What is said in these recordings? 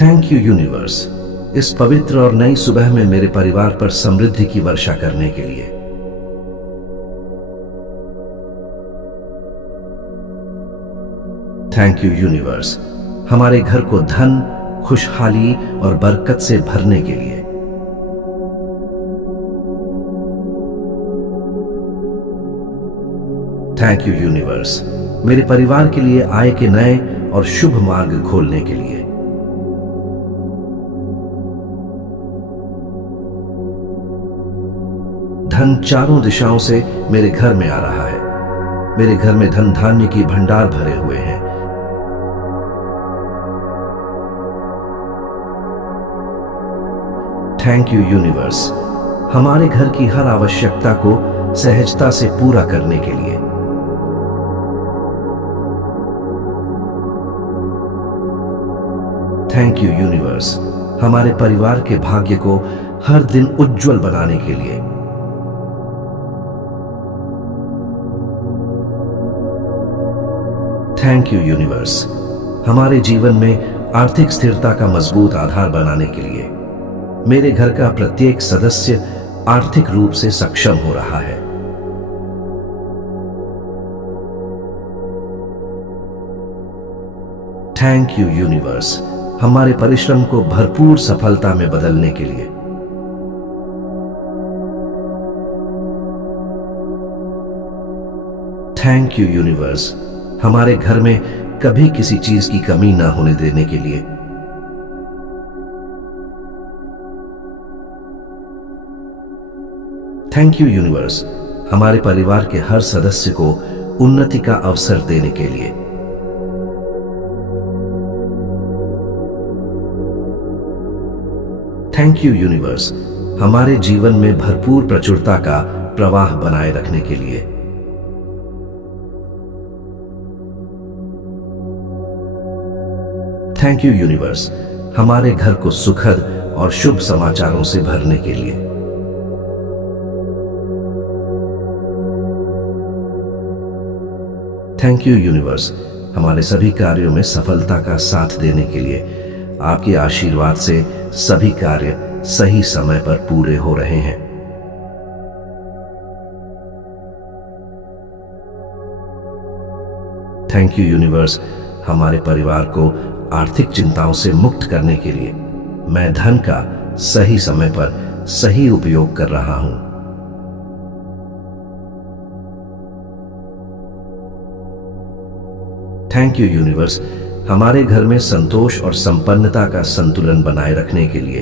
Thank you universe, इस पवित्र और नई सुबह में मेरे परिवार पर समृद्धि की वर्षा करने के लिए। थैंक यू यूनिवर्स, हमारे घर को धन, खुशहाली और बरकत से भरने के लिए। थैंक यू यूनिवर्स, मेरे परिवार के लिए आय के नए और शुभ मार्ग खोलने के लिए। धन चारों दिशाओं से मेरे घर में आ रहा है। मेरे घर में धन धान्य की भंडार भरे हुए हैं। थैंक यू यूनिवर्स, हमारे घर की हर आवश्यकता को सहजता से पूरा करने के लिए। थैंक यू यूनिवर्स, हमारे परिवार के भाग्य को हर दिन उज्जवल बनाने के लिए। थैंक यू यूनिवर्स, हमारे जीवन में आर्थिक स्थिरता का मजबूत आधार बनाने के लिए। मेरे घर का प्रत्येक सदस्य आर्थिक रूप से सक्षम हो रहा है। थैंक यू यूनिवर्स, हमारे परिश्रम को भरपूर सफलता में बदलने के लिए। थैंक यू यूनिवर्स, हमारे घर में कभी किसी चीज की कमी ना होने देने के लिए। थैंक यू यूनिवर्स, हमारे परिवार के हर सदस्य को उन्नति का अवसर देने के लिए। थैंक यू यूनिवर्स, हमारे जीवन में भरपूर प्रचुरता का प्रवाह बनाए रखने के लिए। थैंक यू यूनिवर्स, हमारे घर को सुखद और शुभ समाचारों से भरने के लिए। थैंक यू यूनिवर्स, हमारे सभी कार्यों में सफलता का साथ देने के लिए। आपके आशीर्वाद से सभी कार्य सही समय पर पूरे हो रहे हैं। थैंक यू यूनिवर्स, हमारे परिवार को आर्थिक चिंताओं से मुक्त करने के लिए मैं धन का सही समय पर सही उपयोग कर रहा हूं। थैंक यू यूनिवर्स, हमारे घर में संतोष और संपन्नता का संतुलन बनाए रखने के लिए।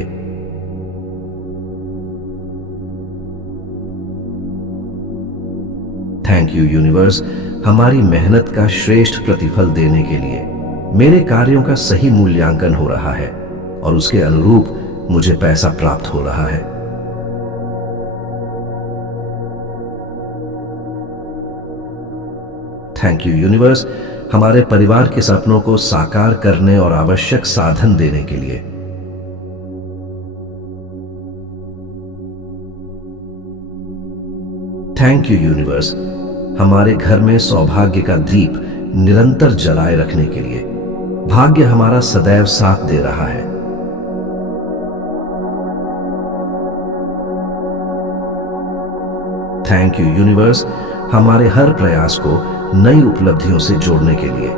थैंक यू यूनिवर्स, हमारी मेहनत का श्रेष्ठ प्रतिफल देने के लिए। मेरे कार्यों का सही मूल्यांकन हो रहा है और उसके अनुरूप मुझे पैसा प्राप्त हो रहा है। थैंक यू यूनिवर्स, हमारे परिवार के सपनों को साकार करने और आवश्यक साधन देने के लिए। थैंक यू यूनिवर्स, हमारे घर में सौभाग्य का दीप निरंतर जलाए रखने के लिए। भाग्य हमारा सदैव साथ दे रहा है। थैंक यू यूनिवर्स, हमारे हर प्रयास को नई उपलब्धियों से जोड़ने के लिए।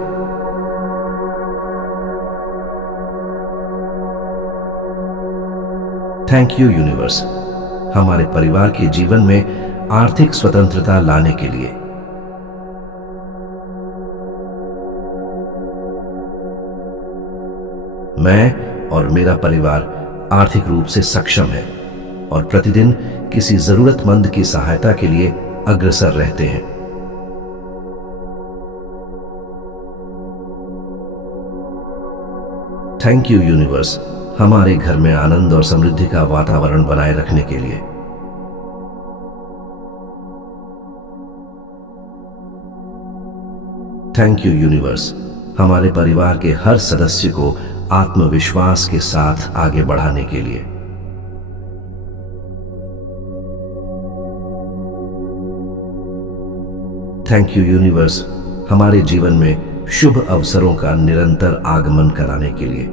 थैंक यू यूनिवर्स, हमारे परिवार के जीवन में आर्थिक स्वतंत्रता लाने के लिए। मैं और मेरा परिवार आर्थिक रूप से सक्षम है और प्रतिदिन किसी जरूरतमंद की सहायता के लिए अग्रसर रहते हैं। थैंक यू यूनिवर्स, हमारे घर में आनंद और समृद्धि का वातावरण बनाए रखने के लिए। थैंक यू यूनिवर्स, हमारे परिवार के हर सदस्य को आत्मविश्वास के साथ आगे बढ़ाने के लिए। थैंक यू यूनिवर्स, हमारे जीवन में शुभ अवसरों का निरंतर आगमन कराने के लिए।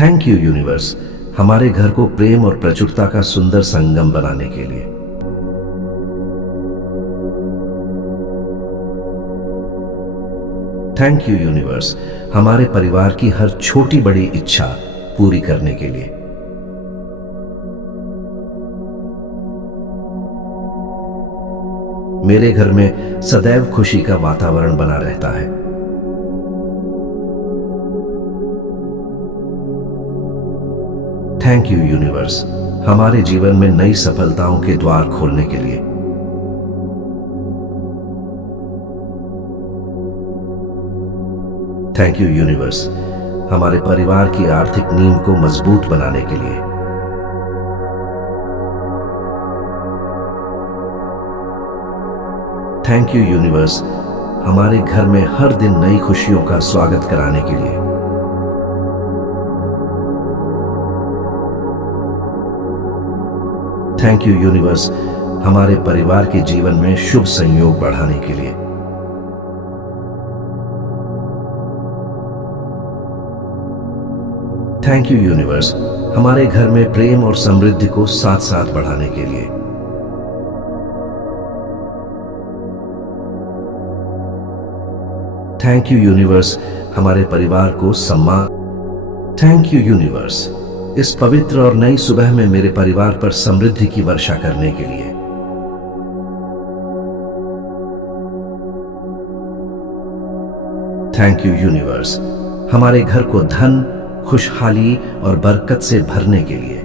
थैंक यू यूनिवर्स, हमारे घर को प्रेम और प्रचुरता का सुंदर संगम बनाने के लिए। थैंक यू यूनिवर्स, हमारे परिवार की हर छोटी बड़ी इच्छा पूरी करने के लिए। मेरे घर में सदैव खुशी का वातावरण बना रहता है। थैंक यू यूनिवर्स, हमारे जीवन में नई सफलताओं के द्वार खोलने के लिए। थैंक यू यूनिवर्स, हमारे परिवार की आर्थिक नींव को मजबूत बनाने के लिए। थैंक यू यूनिवर्स, हमारे घर में हर दिन नई खुशियों का स्वागत कराने के लिए। थैंक यू यूनिवर्स, हमारे परिवार के जीवन में शुभ संयोग बढ़ाने के लिए। थैंक यू यूनिवर्स, हमारे घर में प्रेम और समृद्धि को साथ साथ बढ़ाने के लिए। थैंक यू यूनिवर्स, हमारे परिवार को सम्मान। थैंक यू यूनिवर्स, इस पवित्र और नई सुबह में मेरे परिवार पर समृद्धि की वर्षा करने के लिए। थैंक यू यूनिवर्स, हमारे घर को धन, खुशहाली और बरकत से भरने के लिए।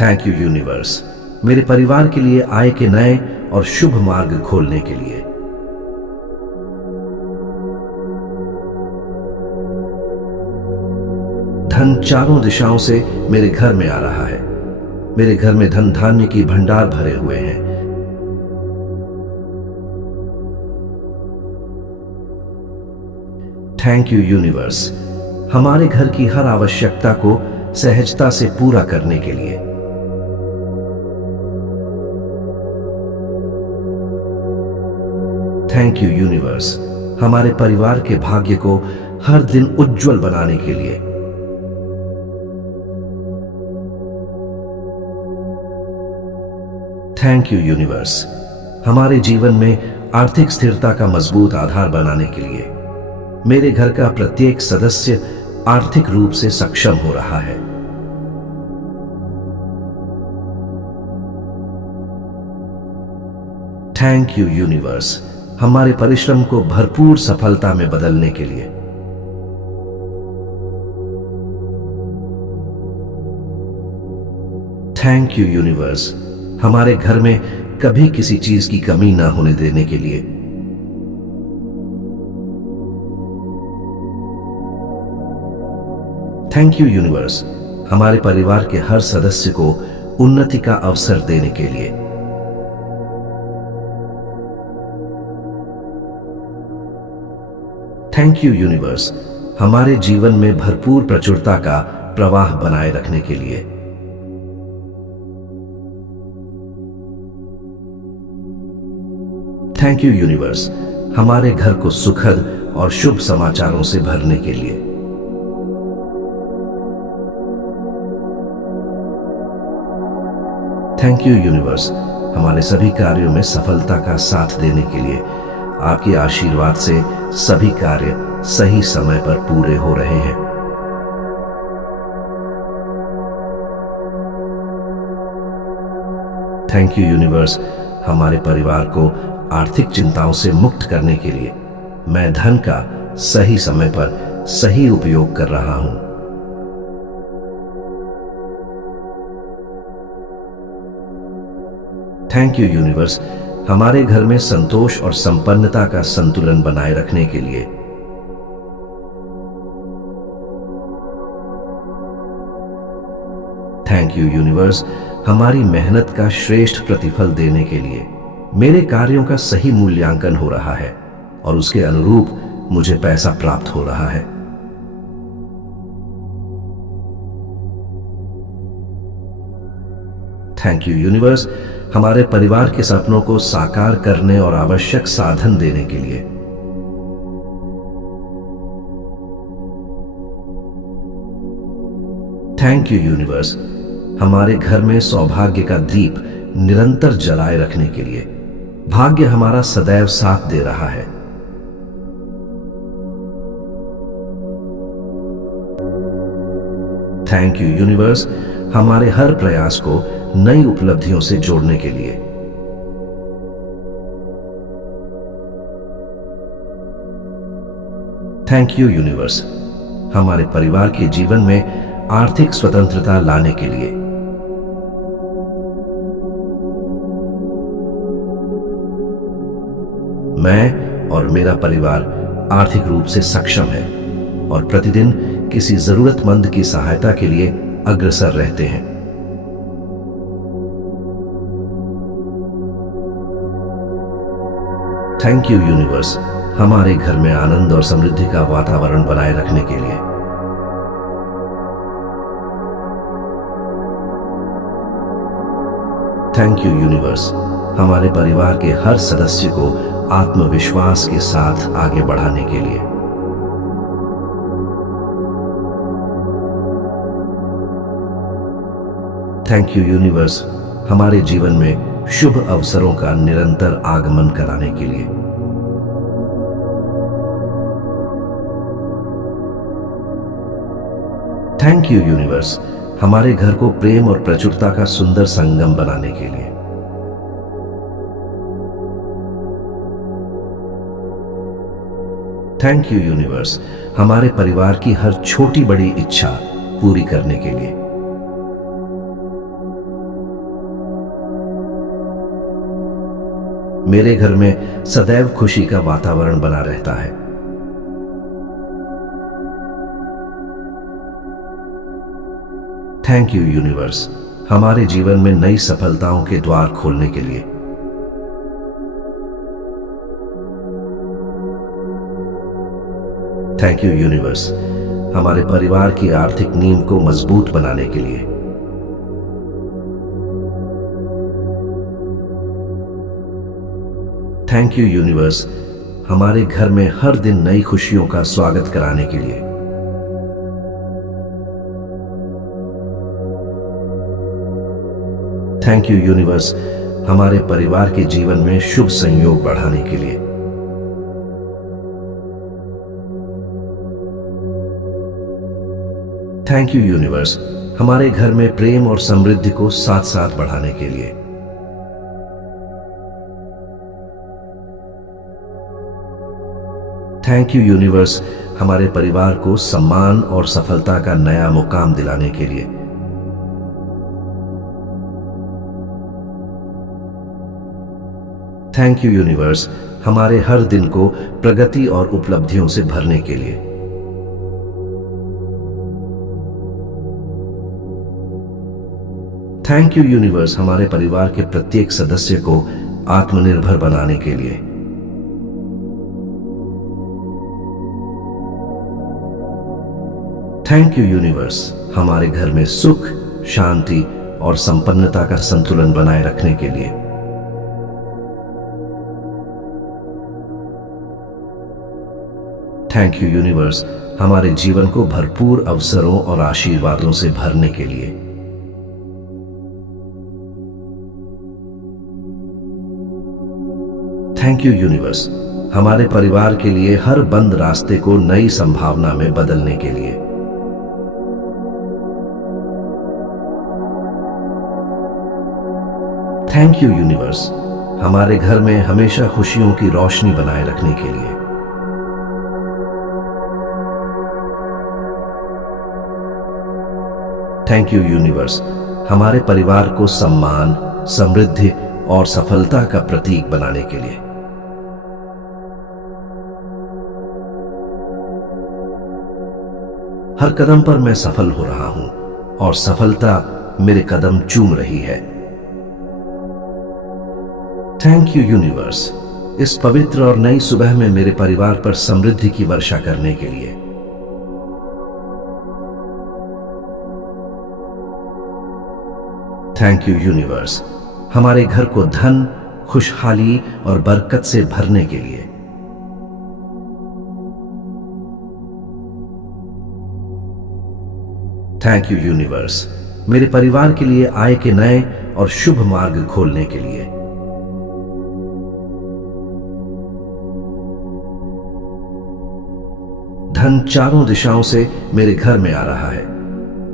थैंक यू यूनिवर्स, मेरे परिवार के लिए आय के नए और शुभ मार्ग खोलने के लिए। धन चारों दिशाओं से मेरे घर में आ रहा है। मेरे घर में धन धान्य की भंडार भरे हुए हैं। थैंक यू यूनिवर्स, हमारे घर की हर आवश्यकता को सहजता से पूरा करने के लिए। थैंक यू यूनिवर्स, हमारे परिवार के भाग्य को हर दिन उज्जवल बनाने के लिए। थैंक यू यूनिवर्स, हमारे जीवन में आर्थिक स्थिरता का मजबूत आधार बनाने के लिए। मेरे घर का प्रत्येक सदस्य आर्थिक रूप से सक्षम हो रहा है। थैंक यू यूनिवर्स, हमारे परिश्रम को भरपूर सफलता में बदलने के लिए। थैंक यू यूनिवर्स, हमारे घर में कभी किसी चीज की कमी ना होने देने के लिए। थैंक यू यूनिवर्स, हमारे परिवार के हर सदस्य को उन्नति का अवसर देने के लिए। थैंक यू यूनिवर्स, हमारे जीवन में भरपूर प्रचुरता का प्रवाह बनाए रखने के लिए। थैंक यू यूनिवर्स, हमारे घर को सुखद और शुभ समाचारों से भरने के लिए। थैंक यू यूनिवर्स, हमारे सभी कार्यों में सफलता का साथ देने के लिए। आपके आशीर्वाद से सभी कार्य सही समय पर पूरे हो रहे हैं। थैंक यू यूनिवर्स, हमारे परिवार को आर्थिक चिंताओं से मुक्त करने के लिए मैं धन का सही समय पर सही उपयोग कर रहा हूं। थैंक यू यूनिवर्स, हमारे घर में संतोष और संपन्नता का संतुलन बनाए रखने के लिए। थैंक यू यूनिवर्स, हमारी मेहनत का श्रेष्ठ प्रतिफल देने के लिए। मेरे कार्यों का सही मूल्यांकन हो रहा है और उसके अनुरूप मुझे पैसा प्राप्त हो रहा है। थैंक यू यूनिवर्स, हमारे परिवार के सपनों को साकार करने और आवश्यक साधन देने के लिए। थैंक यू यूनिवर्स, हमारे घर में सौभाग्य का दीप निरंतर जलाए रखने के लिए। भाग्य हमारा सदैव साथ दे रहा है। थैंक यू यूनिवर्स, हमारे हर प्रयास को नई उपलब्धियों से जोड़ने के लिए। थैंक यू यूनिवर्स, हमारे परिवार के जीवन में आर्थिक स्वतंत्रता लाने के लिए। मैं और मेरा परिवार आर्थिक रूप से सक्षम है और प्रतिदिन किसी जरूरतमंद की सहायता के लिए अग्रसर रहते हैं। थैंक यू यूनिवर्स, हमारे घर में आनंद और समृद्धि का वातावरण बनाए रखने के लिए। थैंक यू यूनिवर्स, हमारे परिवार के हर सदस्य को आत्मविश्वास के साथ आगे बढ़ाने के लिए। थैंक यू यूनिवर्स, हमारे जीवन में शुभ अवसरों का निरंतर आगमन कराने के लिए। थैंक यू यूनिवर्स, हमारे घर को प्रेम और प्रचुरता का सुंदर संगम बनाने के लिए। थैंक यू यूनिवर्स, हमारे परिवार की हर छोटी बड़ी इच्छा पूरी करने के लिए। मेरे घर में सदैव खुशी का वातावरण बना रहता है। थैंक यू यूनिवर्स, हमारे जीवन में नई सफलताओं के द्वार खोलने के लिए। थैंक यू यूनिवर्स, हमारे परिवार की आर्थिक नींव को मजबूत बनाने के लिए। थैंक यू यूनिवर्स, हमारे घर में हर दिन नई खुशियों का स्वागत कराने के लिए। थैंक यू यूनिवर्स, हमारे परिवार के जीवन में शुभ संयोग बढ़ाने के लिए। थैंक यू यूनिवर्स, हमारे घर में प्रेम और समृद्धि को साथ साथ बढ़ाने के लिए। थैंक यू यूनिवर्स, हमारे परिवार को सम्मान और सफलता का नया मुकाम दिलाने के लिए। थैंक यू यूनिवर्स, हमारे हर दिन को प्रगति और उपलब्धियों से भरने के लिए। थैंक यू यूनिवर्स, हमारे परिवार के प्रत्येक सदस्य को आत्मनिर्भर बनाने के लिए। थैंक यू यूनिवर्स, हमारे घर में सुख, शांति और संपन्नता का संतुलन बनाए रखने के लिए। थैंक यू यूनिवर्स, हमारे जीवन को भरपूर अवसरों और आशीर्वादों से भरने के लिए। थैंक यू यूनिवर्स, हमारे परिवार के लिए हर बंद रास्ते को नई संभावना में बदलने के लिए। थैंक यू यूनिवर्स, हमारे घर में हमेशा खुशियों की रोशनी बनाए रखने के लिए। थैंक यू यूनिवर्स, हमारे परिवार को सम्मान, समृद्धि और सफलता का प्रतीक बनाने के लिए। हर कदम पर मैं सफल हो रहा हूं और सफलता मेरे कदम चूम रही है। थैंक यू यूनिवर्स, इस पवित्र और नई सुबह में मेरे परिवार पर समृद्धि की वर्षा करने के लिए। थैंक यू यूनिवर्स, हमारे घर को धन, खुशहाली और बरकत से भरने के लिए। थैंक यू यूनिवर्स, मेरे परिवार के लिए आय के नए और शुभ मार्ग खोलने के लिए। धन चारों दिशाओं से मेरे घर में आ रहा है।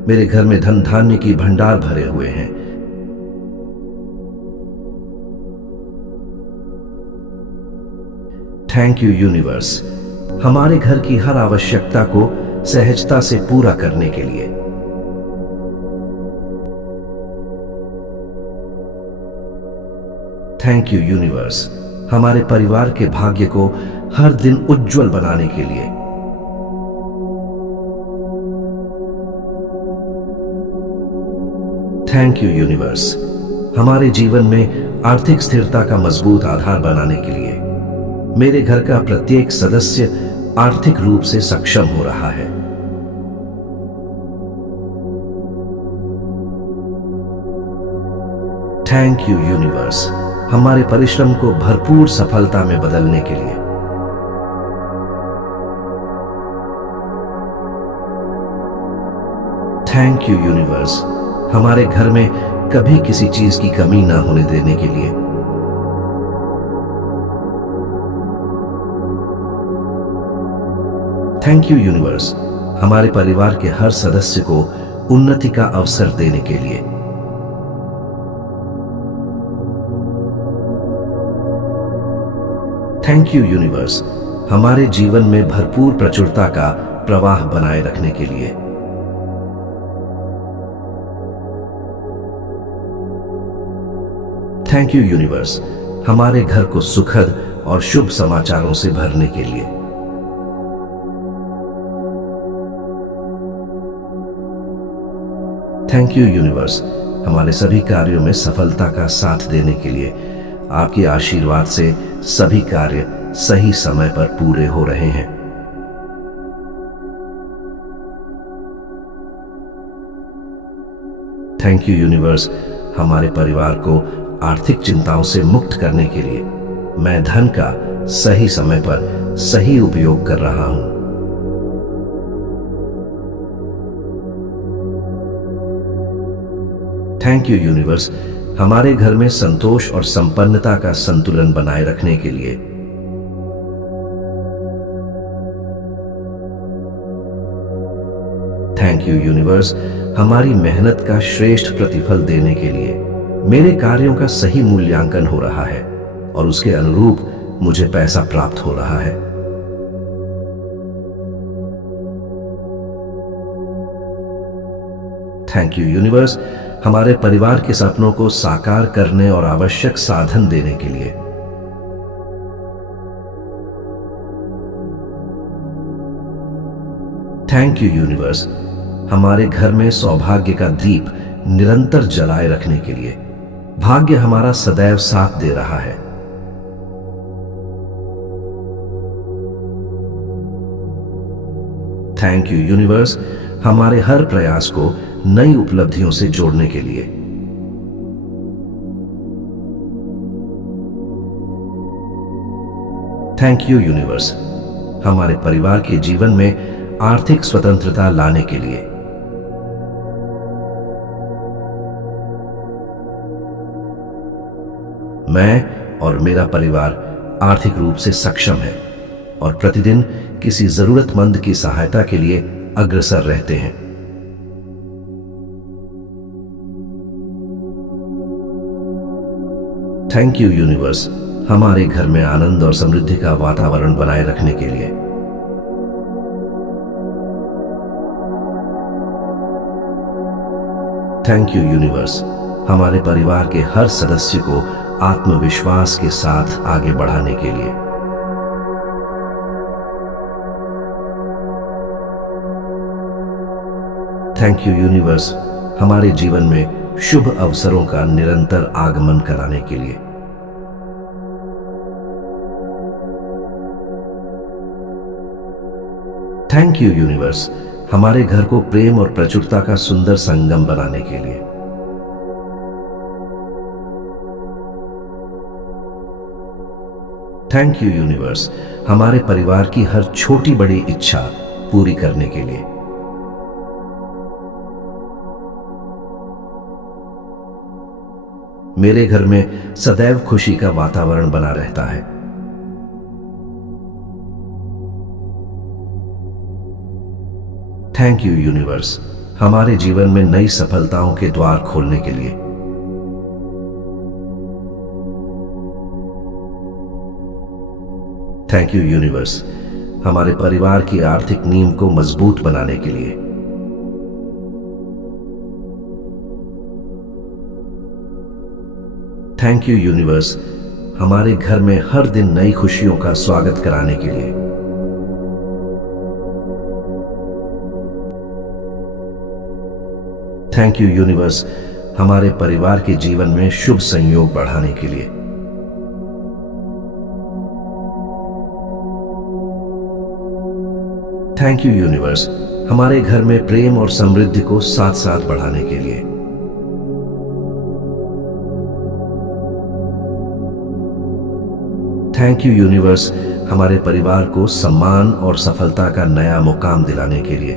मेरे घर में धन धान्य की भंडार भरे हुए हैं। थैंक यू यूनिवर्स, हमारे घर की हर आवश्यकता को सहजता से पूरा करने के लिए। थैंक यू यूनिवर्स, हमारे परिवार के भाग्य को हर दिन उज्जवल बनाने के लिए। थैंक यू यूनिवर्स, हमारे जीवन में आर्थिक स्थिरता का मजबूत आधार बनाने के लिए। मेरे घर का प्रत्येक सदस्य आर्थिक रूप से सक्षम हो रहा है। थैंक यू यूनिवर्स, हमारे परिश्रम को भरपूर सफलता में बदलने के लिए। थैंक यू यूनिवर्स, हमारे घर में कभी किसी चीज की कमी ना होने देने के लिए। थैंक यू यूनिवर्स, हमारे परिवार के हर सदस्य को उन्नति का अवसर देने के लिए। थैंक यू यूनिवर्स, हमारे जीवन में भरपूर प्रचुरता का प्रवाह बनाए रखने के लिए। थैंक यू यूनिवर्स, हमारे घर को सुखद और शुभ समाचारों से भरने के लिए। थैंक यू यूनिवर्स, हमारे सभी कार्यों में सफलता का साथ देने के लिए। आपके आशीर्वाद से सभी कार्य सही समय पर पूरे हो रहे हैं। थैंक यू यूनिवर्स, हमारे परिवार को आर्थिक चिंताओं से मुक्त करने के लिए मैं धन का सही समय पर सही उपयोग कर रहा हूं। थैंक यू यूनिवर्स, हमारे घर में संतोष और संपन्नता का संतुलन बनाए रखने के लिए। थैंक यू यूनिवर्स, हमारी मेहनत का श्रेष्ठ प्रतिफल देने के लिए। मेरे कार्यों का सही मूल्यांकन हो रहा है और उसके अनुरूप मुझे पैसा प्राप्त हो रहा है। थैंक यू यूनिवर्स, हमारे परिवार के सपनों को साकार करने और आवश्यक साधन देने के लिए। थैंक यू यूनिवर्स, हमारे घर में सौभाग्य का दीप निरंतर जलाए रखने के लिए। भाग्य हमारा सदैव साथ दे रहा है। थैंक यू यूनिवर्स, हमारे हर प्रयास को नई उपलब्धियों से जोड़ने के लिए। थैंक यू यूनिवर्स, हमारे परिवार के जीवन में आर्थिक स्वतंत्रता लाने के लिए। मैं और मेरा परिवार आर्थिक रूप से सक्षम है और प्रतिदिन किसी जरूरतमंद की सहायता के लिए अग्रसर रहते हैं। थैंक यू यूनिवर्स, हमारे घर में आनंद और समृद्धि का वातावरण बनाए रखने के लिए। थैंक यू यूनिवर्स, हमारे परिवार के हर सदस्य को आत्मविश्वास के साथ आगे बढ़ाने के लिए। थैंक यू यूनिवर्स, हमारे जीवन में शुभ अवसरों का निरंतर आगमन कराने के लिए। थैंक यू यूनिवर्स, हमारे घर को प्रेम और प्रचुरता का सुंदर संगम बनाने के लिए। थैंक यू यूनिवर्स, हमारे परिवार की हर छोटी बड़ी इच्छा पूरी करने के लिए। मेरे घर में सदैव खुशी का वातावरण बना रहता है। थैंक यू यूनिवर्स, हमारे जीवन में नई सफलताओं के द्वार खोलने के लिए। थैंक यू यूनिवर्स, हमारे परिवार की आर्थिक नींव को मजबूत बनाने के लिए। थैंक यू यूनिवर्स, हमारे घर में हर दिन नई खुशियों का स्वागत कराने के लिए। थैंक यू यूनिवर्स, हमारे परिवार के जीवन में शुभ संयोग बढ़ाने के लिए। थैंक यू यूनिवर्स, हमारे घर में प्रेम और समृद्धि को साथ साथ बढ़ाने के लिए। थैंक यू यूनिवर्स, हमारे परिवार को सम्मान और सफलता का नया मुकाम दिलाने के लिए।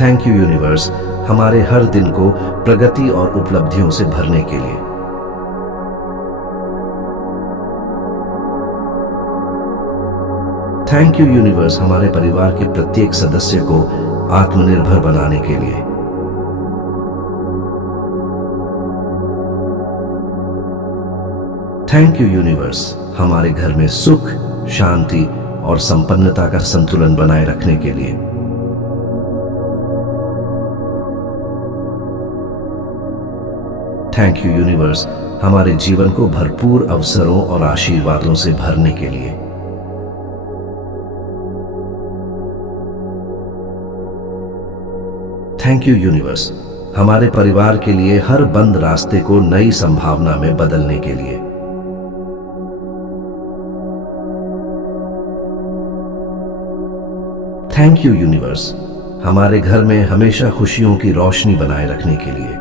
थैंक यू यूनिवर्स, हमारे हर दिन को प्रगति और उपलब्धियों से भरने के लिए। थैंक यू यूनिवर्स, हमारे परिवार के प्रत्येक सदस्य को आत्मनिर्भर बनाने के लिए। थैंक यू यूनिवर्स, हमारे घर में सुख, शांति और संपन्नता का संतुलन बनाए रखने के लिए। थैंक यू यूनिवर्स, हमारे जीवन को भरपूर अवसरों और आशीर्वादों से भरने के लिए। थैंक यू यूनिवर्स, हमारे परिवार के लिए हर बंद रास्ते को नई संभावना में बदलने के लिए। थैंक यू यूनिवर्स, हमारे घर में हमेशा खुशियों की रोशनी बनाए रखने के लिए।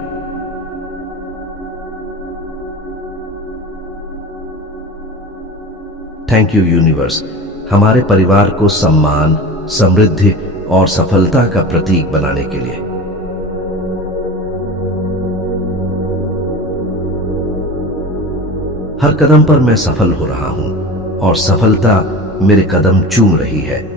थैंक यू यूनिवर्स, हमारे परिवार को सम्मान, समृद्धि और सफलता का प्रतीक बनाने के लिए। हर कदम पर मैं सफल हो रहा हूं और सफलता मेरे कदम चूम रही है।